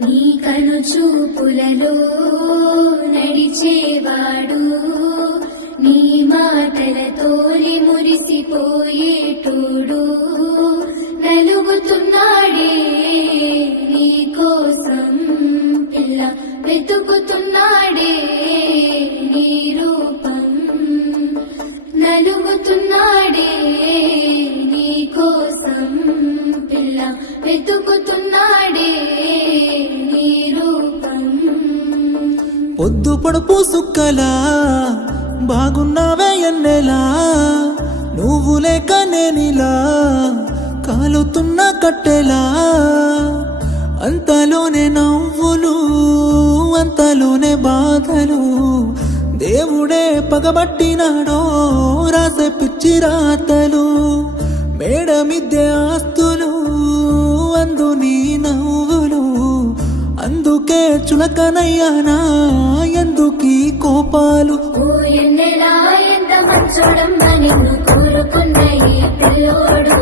నీ కను చూపులలో నడిచేవాడు నీ మాటలతోలి మురిసిపోయేటోడు నలుగుతున్నాడే నీ కోసం పిల్ల వెతుకుతున్నాడే నీ రూపం నలుగుతున్నాడే నీ కోసం పిల్ల వెతుకుతున్నాడే నీ రూపం పొద్దు పొడుపు సుక్కలా బాగున్నావే ఎన్నెలా నువ్వు లేక నేనిలా కాలుతున్న కట్టెలా అంతలోనే నవ్వులు అంతలోనే బాధలు దేవుడే పగబట్టినాడో రాసే పిచ్చి రాతలు మేడ మిద్దె ఆస్తులు అందు నీ నవ్వులు అందుకే చులకనయ్యానా ఎందుకీ కోపాలు ఓ ఎన్నెలా ఎంత మంచోడమ్మని కోరుకున్న ఈ పిల్లోడు